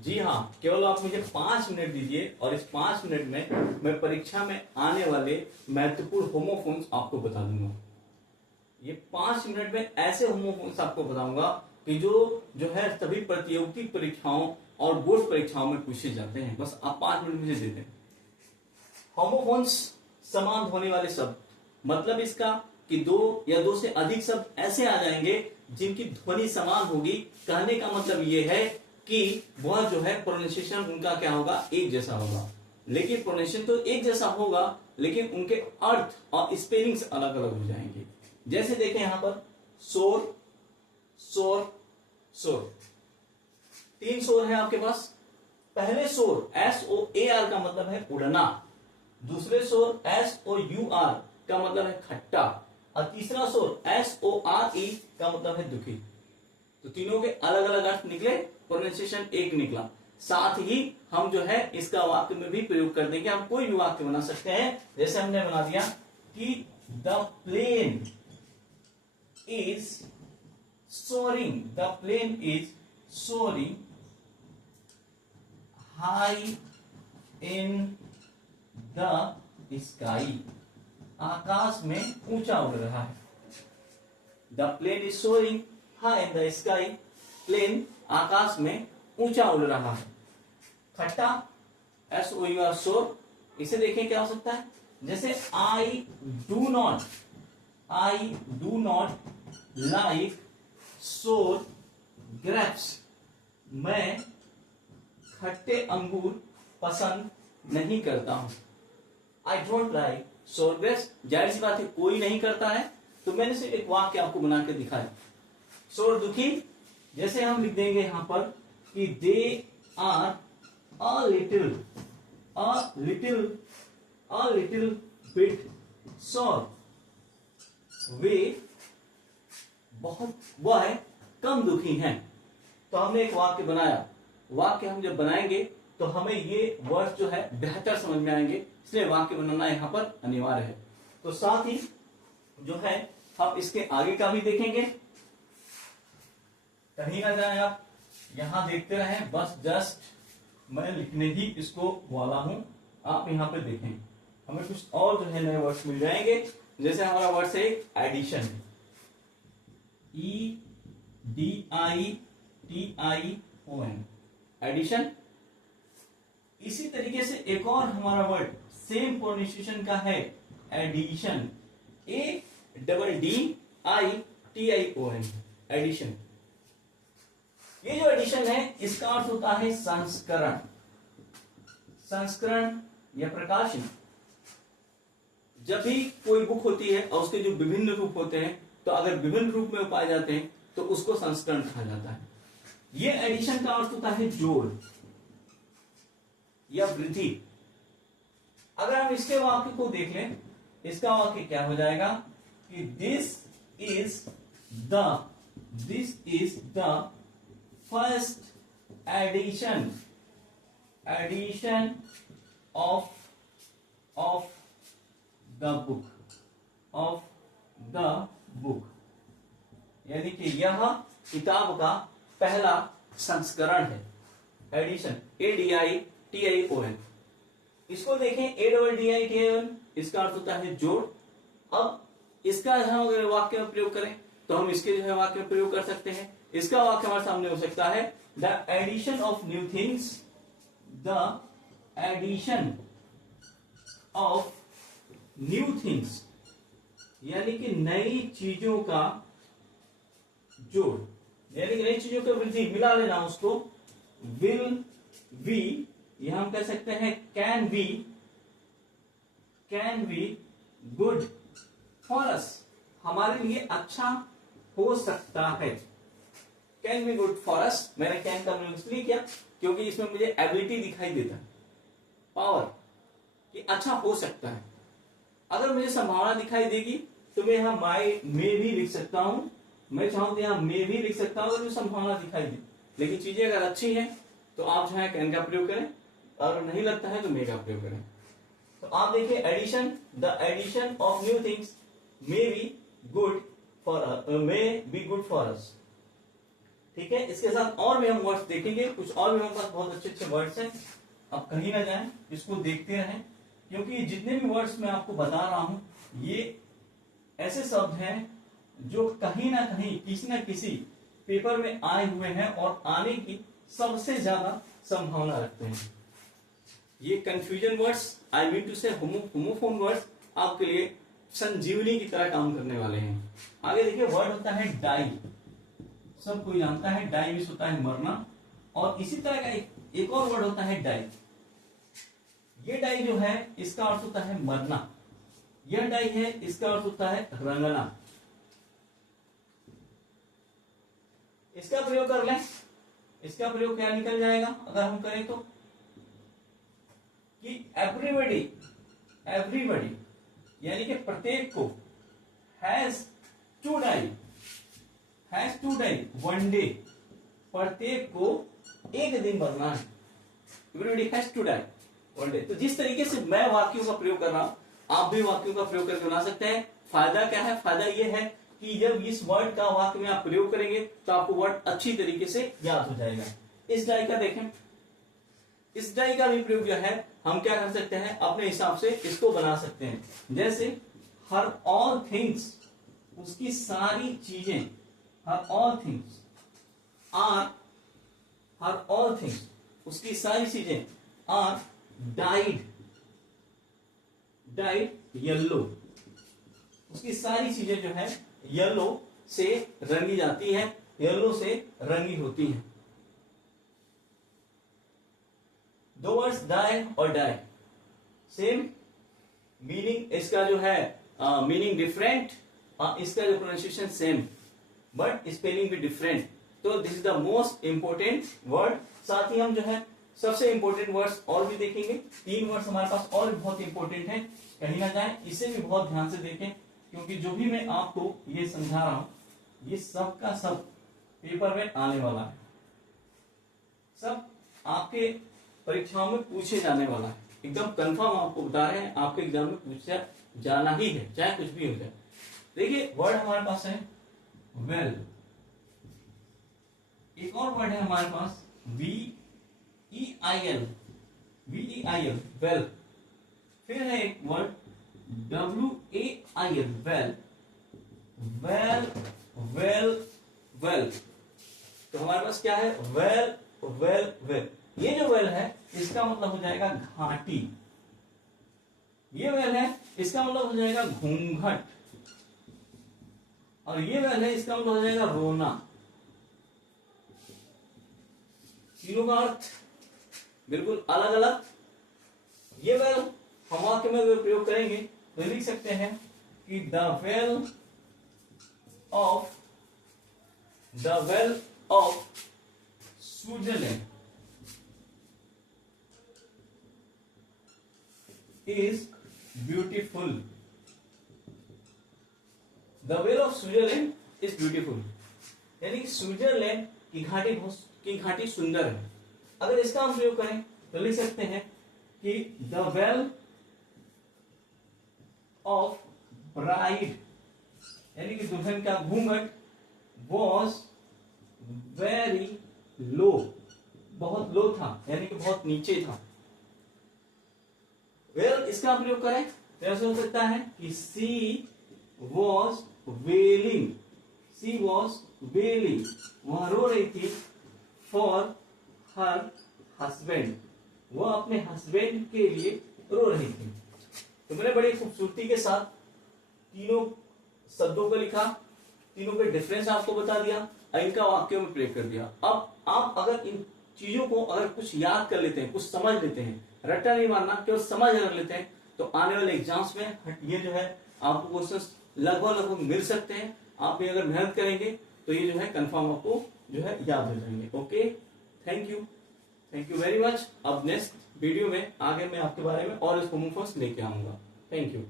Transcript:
जी हाँ, केवल आप मुझे 5 मिनट दीजिए और इस 5 मिनट में मैं परीक्षा में आने वाले महत्वपूर्ण होमोफोन्स आपको बता दूंगा। ये 5 मिनट में ऐसे होमोफोन्स आपको बताऊंगा कि जो है सभी प्रतियोगिता परीक्षाओं और बोर्ड परीक्षाओं में पूछे जाते हैं। बस आप 5 मिनट मुझे दे दें। होमोफोन्स समान ध्वनि वाले शब्द, मतलब इसका कि दो या दो से अधिक शब्द ऐसे आ जाएंगे जिनकी ध्वनि समान होगी। कहने का मतलब ये है कि वह जो है प्रोनाउंसिएशन उनका क्या होगा, एक जैसा होगा। लेकिन प्रोनाउंसिएशन तो एक जैसा होगा, लेकिन उनके अर्थ और स्पेलिंग्स अलग अलग हो जाएंगे। जैसे देखें यहां पर शोर, शोर, शोर, 3 शोर है आपके पास। पहले शोर SOAR का मतलब है उड़ना, दूसरे शोर SOUR का मतलब है खट्टा, और तीसरा शोर SORE का मतलब है दुखी। तो तीनों के अलग अलग अर्थ निकले, प्रोनाउंसिएशन एक निकला। साथ ही हम जो है इसका वाक्य में भी प्रयोग कर देंगे। हम कोई भी वाक्य बना सकते हैं। जैसे हमने बना दिया कि the plane is soaring, the plane is soaring high in the sky, आकाश में ऊंचा उड़ रहा है। The plane is soaring high in the sky, plane आकाश में ऊंचा उड़ रहा है। खट्टा SOUR, शोर, इसे देखें क्या हो सकता है। जैसे आई डू नॉट लाइक सोर ग्रेप्स, मैं खट्टे अंगूर पसंद नहीं करता हूं। आई डोंट लाइक सोर ग्रेप्स, जाहिर सी बात है कोई नहीं करता है, तो मैंने सिर्फ एक वाक्य आपको बना के दिखाया। शोर दुखी, जैसे हम लिख देंगे यहां पर कि they are a little bit sour, वह है कम दुखी हैं। तो हमने एक वाक्य बनाया। वाक्य हम जब बनाएंगे तो हमें ये वर्ड जो है बेहतर समझ में आएंगे, इसलिए वाक्य बनाना यहां पर अनिवार्य है। तो साथ ही जो है हम इसके आगे का भी देखेंगे। कहीं ना जाए आप, यहां देखते रहें, बस जस्ट मैं लिखने ही इसको वाला हूं। आप यहां पे देखें, हमें कुछ और जो है नए वर्ड्स मिल जाएंगे। जैसे हमारा वर्ड है एडिशन, EDITION, एडिशन। इसी तरीके से एक और हमारा वर्ड सेम प्रोनाउंसिएशन का है एडिशन, ADDITION, एडिशन। ये जो एडिशन है इसका अर्थ होता है संस्करण, संस्करण या प्रकाशन। जब भी कोई बुक होती है और उसके जो विभिन्न रूप होते हैं, तो अगर विभिन्न रूप में पाए जाते हैं तो उसको संस्करण कहा जाता है। ये एडिशन का अर्थ होता है जोड़ या वृद्धि। अगर हम इसके वाक्य को देख लें, इसका वाक्य क्या हो जाएगा कि this is the first edition of the book, यानी कि यह किताब का पहला संस्करण है। Edition, ADITION। इसको देखें, ADDITION, इसका अर्थ होता है जोड़। अब इसका हम अगर वाक्य में प्रयोग करें तो हम इसके जो है वाक्य में प्रयोग कर सकते हैं। इसका वाक्य हमारे सामने हो सकता है the addition of new things, the addition of new things, यानी कि नई चीजों का जोड़, यानी कि नई चीजों का वृद्धि, मिला लेना उसको। विल बी, यह हम कह सकते हैं कैन बी गुड फॉर अस, हमारे लिए अच्छा हो सकता है। कैन बी गुड फॉर अस, मैंने कैन का प्रयोग इसलिए किया क्योंकि इसमें मुझे एबिलिटी दिखाई देता है, पावर, कि अच्छा हो सकता है। अगर मुझे संभावना दिखाई देगी तो मैं यहां मे भी लिख सकता हूं। मैं चाहूं तो यहां मे भी लिख सकता हूं अगर मुझे संभावना दिखाई दे। लेकिन चीजें अगर अच्छी हैं तो आप जो है कैन का प्रयोग करें, और नहीं लगता है तो मे का प्रयोग करें। तो आप देखिए addition, the addition of new things may be good for us. ठीक है, इसके साथ और भी हम वर्ड्स देखेंगे, कुछ और भी हमारे पास बहुत अच्छे अच्छे वर्ड्स हैं। आप कहीं ना जाएं, इसको देखते रहें, क्योंकि जितने भी वर्ड्स मैं आपको बता रहा हूं ये ऐसे शब्द हैं जो कहीं ना कहीं किसी ना किसी पेपर में आए हुए हैं और आने की सबसे ज्यादा संभावना रखते हैं। ये confusion words, I mean to say homophone words आपके लिए संजीवनी की तरह काम करने वाले हैं। आगे देखिए, वर्ड होता है डाई। सब कोई जानता है डाई मीन्स होता है मरना, और इसी तरह का एक और वर्ड होता है डाई। ये डाई जो है इसका अर्थ होता है मरना, यह डाई है इसका अर्थ होता है रंगना। इसका प्रयोग कर लें, इसका प्रयोग क्या निकल जाएगा अगर हम करें तो, कि एवरीबडी, एवरीबडी यानी कि प्रत्येक को, has to die, has to die one day, प्रत्येक को एक दिन मरना है। Everybody has to die one day. तो जिस तरीके से मैं वाक्यों का प्रयोग कर रहा हूं, आप भी वाक्यों का प्रयोग करके बना सकते हैं। फायदा क्या है? फायदा यह है कि जब इस वर्ड का वाक्य में आप प्रयोग करेंगे तो आपको वर्ड अच्छी तरीके से याद हो जाएगा। इस डाई का देखें, इस डाई का भी प्रयोग जो है हम क्या कर सकते हैं, अपने हिसाब से इसको बना सकते हैं। जैसे हर ऑल थिंग्स, उसकी सारी चीजें, हर ऑल थिंग्स आर, हर ऑल थिंग्स उसकी सारी चीजें आर डाइड, डाइड येलो, उसकी सारी चीजें जो है येलो से रंगी जाती है, येलो से रंगी होती हैं। दो वर्ड्स डाई और डाई सेम मीनिंग, इसका जो है मीनिंग डिफरेंट, इसका जो प्रोनाउंसिएशन सेम बट स्पेलिंग भी डिफरेंट। तो this is the most important word. साथ ही हम जो है सबसे इंपोर्टेंट वर्ड्स और भी देखेंगे। 3 वर्ड्स हमारे पास और भी बहुत इंपोर्टेंट हैं, कहीं ना जाए, इसे भी बहुत ध्यान से देखें, क्योंकि जो भी मैं आपको ये समझा रहा हूं ये सब का सब पेपर में आने वाला है, सब आपके परीक्षाओं में पूछे जाने वाला है। एकदम कंफर्म आपको बता रहे हैं, आपके एग्जाम में पूछा जाना ही है, चाहे कुछ भी हो जाए। देखिए वर्ड हमारे पास है वेल, एक और वर्ड है हमारे पास VEIL, VEIL वेल। फिर है एक word WAIL well, well well well. तो हमारे पास क्या है, वेल वेल वेल। ये जो वेल है इसका मतलब हो जाएगा घाटी, ये वेल है इसका मतलब हो जाएगा घूंघट, और ये वेल है इसका मतलब हो जाएगा रोना। तीनों का अर्थ बिल्कुल अलग अलग। ये वेल हम वाक्य में अगर प्रयोग करेंगे तो लिख सकते हैं कि the well of Switzerland is beautiful, the well of Switzerland is beautiful, यानी स्विट्जरलैंड की घाटी सुंदर है। अगर इसका हम प्रयोग करें तो लिख सकते हैं कि द वेल ऑफ ब्राइड, यानी कि दुल्हन का घूंघट वॉज वेरी लो, बहुत लो था, यानी कि बहुत नीचे था। वेल इसका प्रयोग करें तो ऐसा हो सकता है कि सी वॉज वेलिंग, सी वॉज वेलिंग, वह रो रही थी फॉर हर हस्बैंड, वह अपने हस्बैंड के लिए रो रही थी। तो मैंने बड़ी खूबसूरती के साथ तीनों शब्दों को लिखा, तीनों के डिफरेंस आपको बता दिया, इनका वाक्यों में प्रयोग कर दिया। अब आप अगर इन चीजों को अगर कुछ याद कर लेते हैं, कुछ समझ लेते हैं, रट्टा नहीं मारना, केवल समझ कर लेते हैं, तो आने वाले एग्जाम्स में ये जो है आपको क्वेश्चंस लगभग मिल सकते हैं। आप भी अगर मेहनत करेंगे तो ये जो है कंफर्म आपको जो है याद हो जाएंगे। Okay, thank you very much. अब नेक्स्ट वीडियो में आगे मैं आपके बारे में और इसको लेके आऊंगा। Thank you.